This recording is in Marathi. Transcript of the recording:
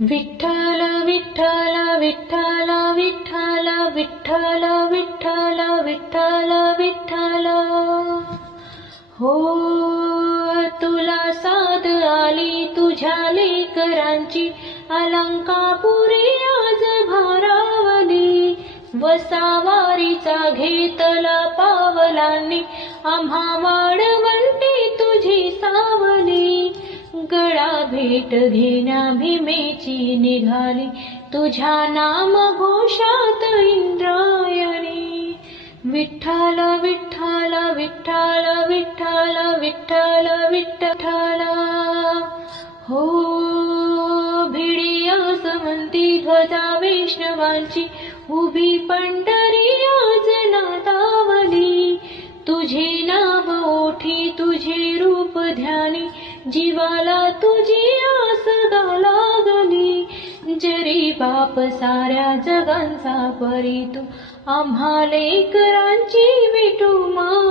विठ्ठल विठ्ठल विठ्ठल विठ्ठल विठ्ठल विठ्ठल विठ्ठल विठ्ठल हो तुला साद आली तुझ्या लेकरांची अलंकापुरी आज भारावली वसावारीचा घेतला पावलांनी आम्हा वाळवंटी तुझी सावली गळा भेट घेण्या भीमेची निघाली तुझ्या नाम घोषात इंद्रायणी विठ्ठल विठ्ठल विठ्ठल विठ्ठल विठ्ठल विठ्ठल हो भिडी असमंती ध्वजा वैष्णवांची उभी पंढरी आज नादावली तुझे नाव ओठी तुझे रूप ध्यानी जीवाला तुझी आस लागली जरी बाप साऱ्या जगांचा परी तू आम्हा लेकरांची विठू मा